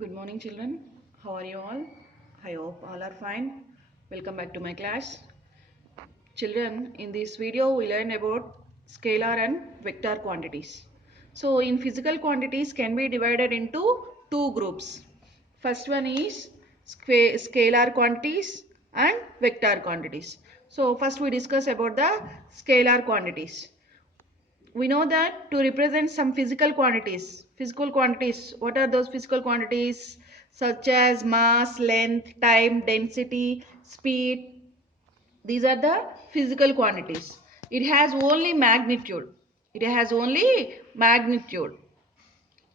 Good morning, children. How are you all? I hope all are fine. Welcome back to my class. Children, in this video we learn about scalar and vector quantities. So in physical quantities can be divided into two groups. First one is scalar quantities and vector quantities. So first we discuss about the scalar quantities. We know that to represent some physical quantities, what are those physical quantities? Such as mass, length, time, density, speed. These are the physical quantities. It has only magnitude. It has only magnitude.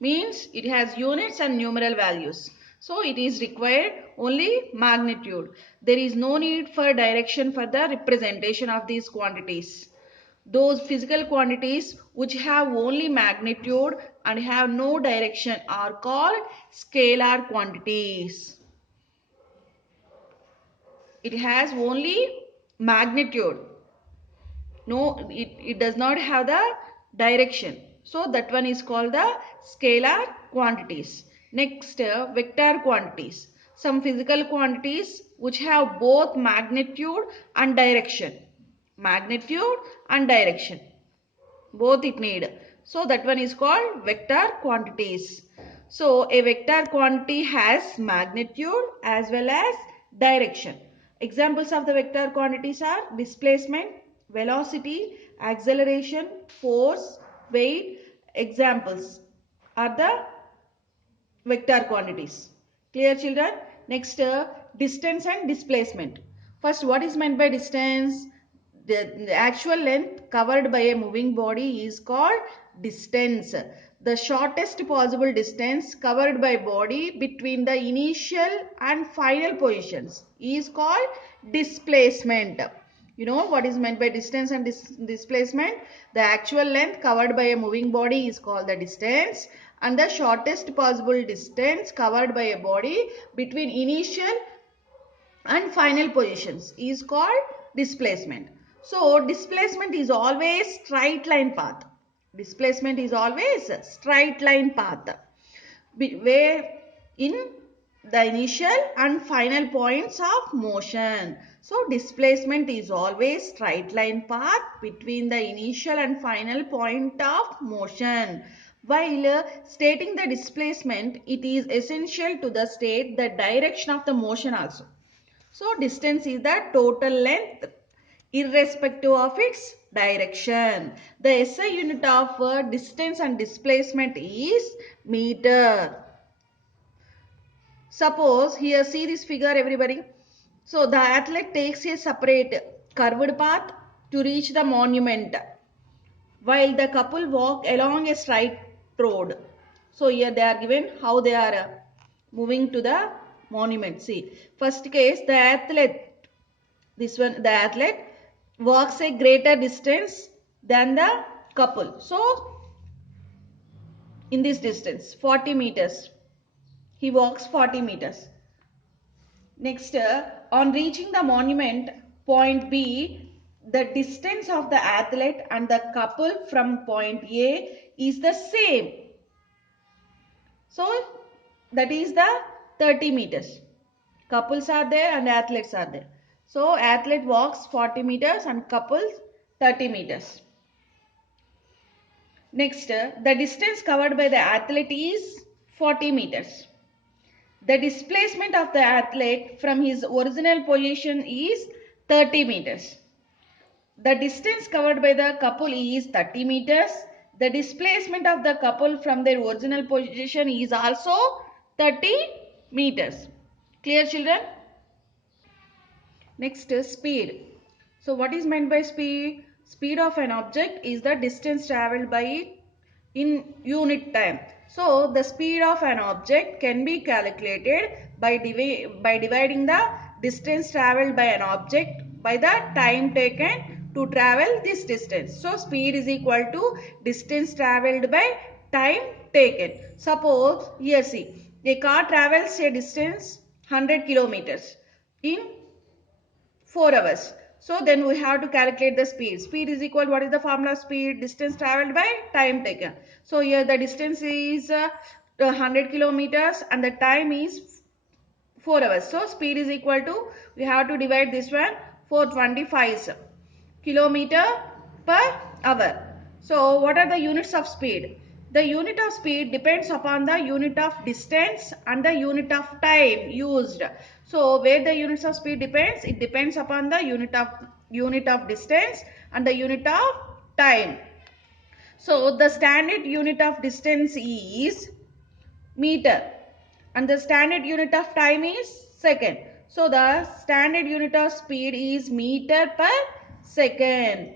Means it has units and numeral values. So it is required only magnitude. There is no need for direction for the representation of these quantities. Those physical quantities which have only magnitude and have no direction are called scalar quantities. It has only magnitude. No, it does not have the direction. So that one is called the scalar quantities. Next, vector quantities. Some physical quantities which have both magnitude and direction. Magnitude and direction. Both it need. So that one is called vector quantities. So a vector quantity has magnitude as well as direction. Examples of the vector quantities are displacement, velocity, acceleration, force, weight. Examples are the vector quantities. Clear, children? Next, distance and displacement. First, what is meant by distance? The actual length covered by a moving body is called distance. The shortest possible distance covered by body between the initial and final positions is called displacement. You know what is meant by distance and displacement? The actual length covered by a moving body is called the distance, and the shortest possible distance covered by a body between initial and final positions is called displacement. So displacement is always straight line path. Displacement is always straight line path where in the initial and final points of motion. So displacement is always straight line path between the initial and final point of motion. While stating the displacement, it is essential to the state the direction of the motion also. So distance is the total length irrespective of its direction. The SI unit of distance and displacement is meter. Suppose here see this figure everybody. So the athlete takes a separate curved path to reach the monument while the couple walk along a straight road. So here they are given how they are moving to the monument. See, first case the athlete, this one the athlete walks a greater distance than the couple. So in this distance 40 meters, he walks 40 meters. Next, on reaching the monument point B, the distance of the athlete and the couple from point A is the same. So that is the 30 meters. Couples are there and athletes are there. So athlete walks 40 meters and couples 30 meters. Next, the distance covered by the athlete is 40 meters. The displacement of the athlete from his original position is 30 meters. The distance covered by the couple is 30 meters. The displacement of the couple from their original position is also 30 meters. Clear, children? Next is speed. So what is meant by speed? Speed of an object is the distance traveled by it in unit time. So the speed of an object can be calculated by dividing the distance traveled by an object by the time taken to travel this distance. So speed is equal to distance traveled by time taken. Suppose here see, a car travels a distance 100 kilometers in 4 hours. So then we have to calculate the speed. Speed is equal, what is the formula? Speed, distance traveled by time taken. So here the distance is 100 kilometers and the time is 4 hours. So speed is equal to, we have to divide this one, 425 kilometer per hour. So what are the units of speed? The unit of speed depends upon the unit of distance and the unit of time used. So where the units of speed depends, it depends upon the unit of distance and the unit of time. So the standard unit of distance is meter and the standard unit of time is second. So the standard unit of speed is meter per second.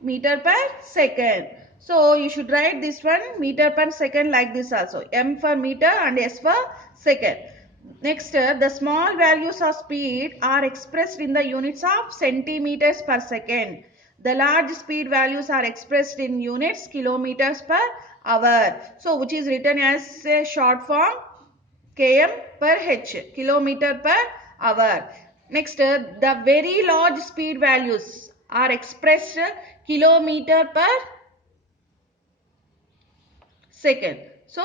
Meter per second. So you should write this one meter per second like this also. M for meter and S for second. Next, the small values of speed are expressed in the units of centimeters per second. The large speed values are expressed in units kilometers per hour. So which is written as a short form km per h, kilometer per hour. Next, the very large speed values are expressed kilometer per second. So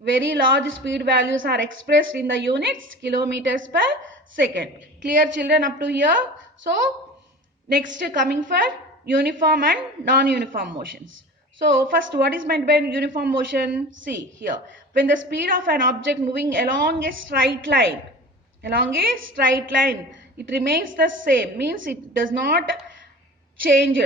very large speed values are expressed in the units kilometers per second. Clear children up to here? So next coming for uniform and non-uniform motions. So first, what is meant by uniform motion? See here, when the speed of an object moving along a straight line, it remains the same, means it does not change.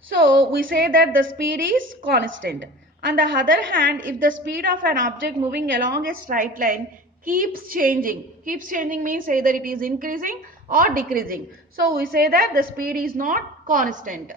So we say that the speed is constant. On the other hand, if the speed of an object moving along a straight line keeps changing means either it is increasing or decreasing. So we say that the speed is not constant.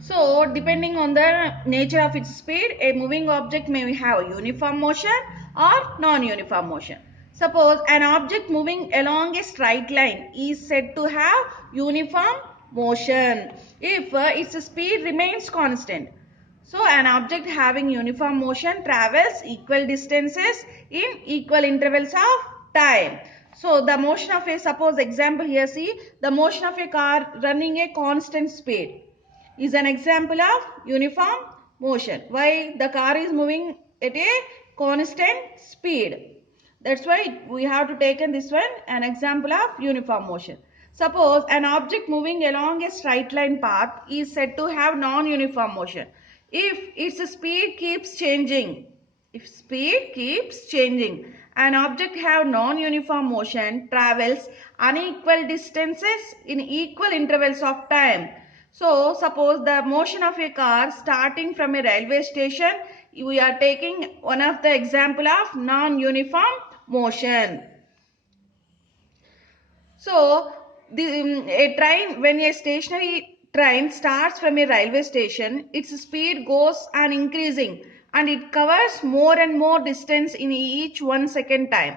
So depending on the nature of its speed, a moving object may have uniform motion or non-uniform motion. Suppose an object moving along a straight line is said to have uniform motion if its speed remains constant. So an object having uniform motion travels equal distances in equal intervals of time. So the motion of a, suppose example here, see the motion of a car running a constant speed is an example of uniform motion. Why? The car is moving at a constant speed. That's why we have to take in this one an example of uniform motion. Suppose an object moving along a straight line path is said to have non-uniform motion. If its speed keeps changing, an object have non-uniform motion travels unequal distances in equal intervals of time. So suppose the motion of a car starting from a railway station, we are taking one of the example of non-uniform motion. So a train, when a stationary train starts from a railway station, its speed goes on increasing and it covers more and more distance in each 1 second time.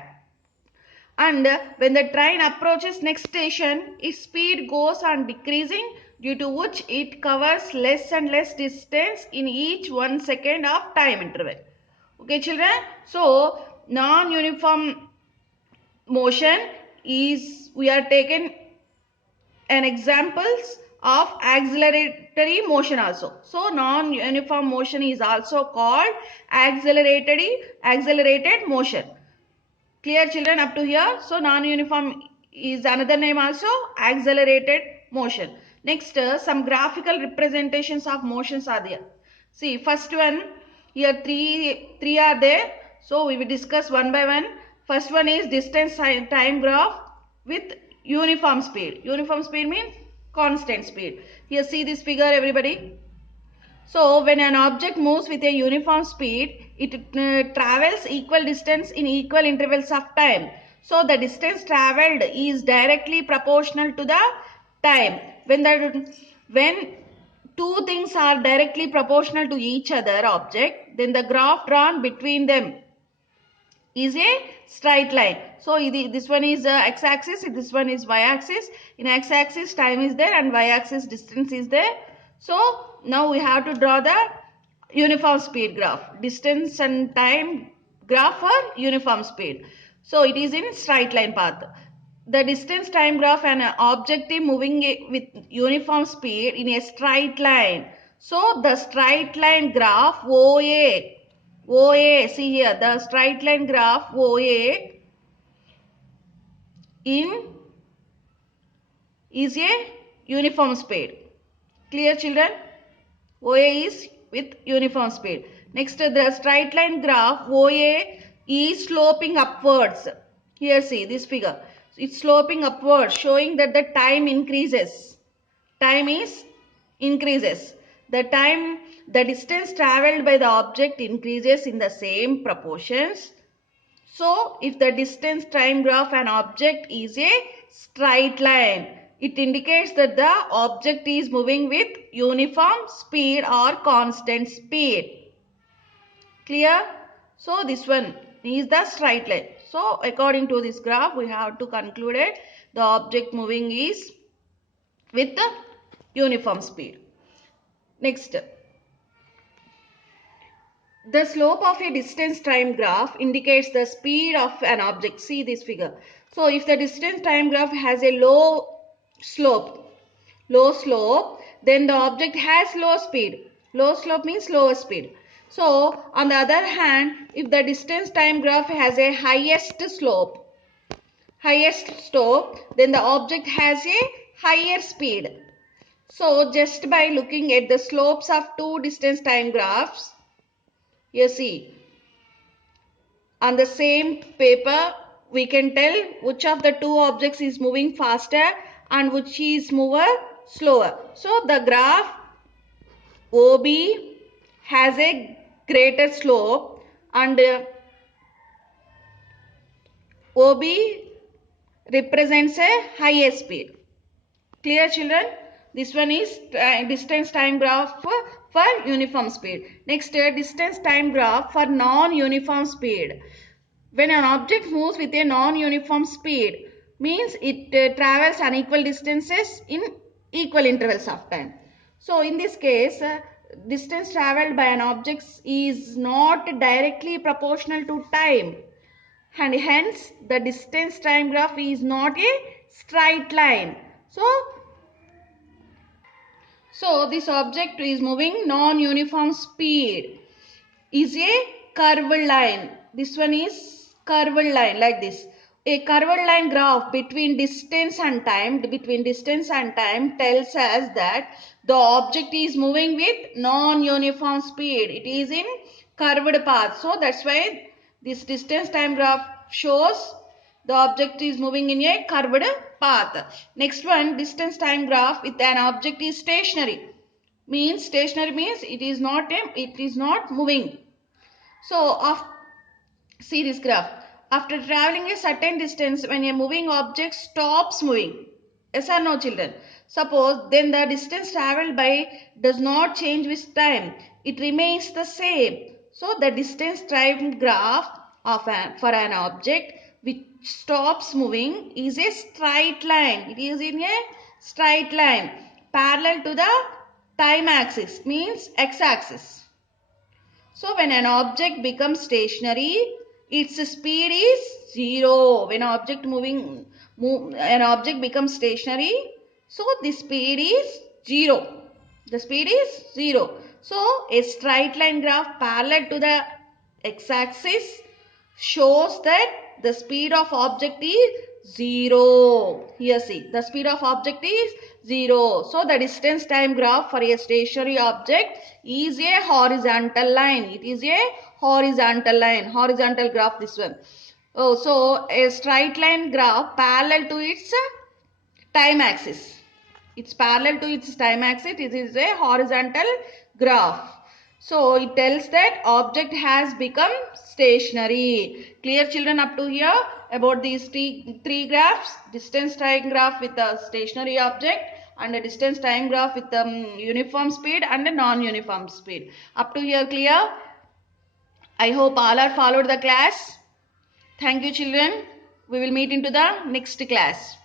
And when the train approaches next station, its speed goes on decreasing, due to which it covers less and less distance in each 1 second of time interval. Okay children, so non-uniform motion is, we are taken an examples of acceleratory motion also. So non-uniform motion is also called accelerated motion. Clear children up to here? So non-uniform is another name also, accelerated motion. Next, some graphical representations of motions are there. See, first one, here three are there. So we will discuss one by one. First one is distance time graph with uniform speed. Uniform speed means constant speed. Here see this figure everybody. So when an object moves with a uniform speed, it travels equal distance in equal intervals of time. So the distance traveled is directly proportional to the time. When two things are directly proportional to each other object, then the graph drawn between them is a straight line. So this one is x-axis, this one is y-axis. In x-axis time is there and y-axis distance is there. So now we have to draw the uniform speed graph. Distance and time graph for uniform speed. So it is in straight line path. The distance time graph, an object is moving with uniform speed in a straight line. So the straight line graph OA, see here, the straight line graph OA in is a uniform speed. Clear children? OA is with uniform speed. Next, the straight line graph OA is sloping upwards. Here see this figure. It's sloping upwards, showing that the time increases. Time is increases. The distance traveled by the object increases in the same proportions. So, if the distance time graph an object is a straight line, it indicates that the object is moving with uniform speed or constant speed. Clear? So, this one is the straight line. So, according to this graph, we have to conclude it. The object moving is with the uniform speed. Next. The slope of a distance time graph indicates the speed of an object. See this figure. So if the distance time graph has a low slope, then the object has low speed. Low slope means lower speed. So on the other hand, if the distance time graph has a highest slope, then the object has a higher speed. So just by looking at the slopes of two distance time graphs, you see, on the same paper, we can tell which of the two objects is moving faster and which is slower. So the graph OB has a greater slope and OB represents a higher speed. Clear children? This one is distance time graph for uniform speed. Next, distance time graph for non-uniform speed. When an object moves with a non-uniform speed, means it travels unequal distances in equal intervals of time. So in this case, distance traveled by an object is not directly proportional to time, and hence the distance time graph is not a straight line. So this object is moving non-uniform speed is a curved line. This one is curved line like this. A curved line graph between distance and time tells us that the object is moving with non-uniform speed. It is in curved path. So that's why this distance time graph shows the object is moving in a curved path. Next one, distance time graph with an object is stationary. Stationary means it is not moving. So see this graph. After traveling a certain distance, when a moving object stops moving, yes or no children? Suppose then the distance traveled by does not change with time. It remains the same. So the distance time graph for an object which stops moving is a straight line. It is in a straight line parallel to the time axis, means x-axis. So when an object becomes stationary, its speed is 0. When an object becomes stationary, so the speed is 0. The speed is 0. So a straight line graph parallel to the x-axis shows that the speed of object is 0. Here see, the speed of object is 0. So the distance time graph for a stationary object is a horizontal line. It is a horizontal line, horizontal graph this one. Oh, so a straight line graph parallel to its time axis. It's parallel to its time axis. It is a horizontal graph. So it tells that object has become stationary. Clear children up to here about these three graphs? Distance time graph with a stationary object, and a distance time graph with uniform speed and a non-uniform speed. Up to here clear? I hope all are followed the class. Thank you children. We will meet into the next class.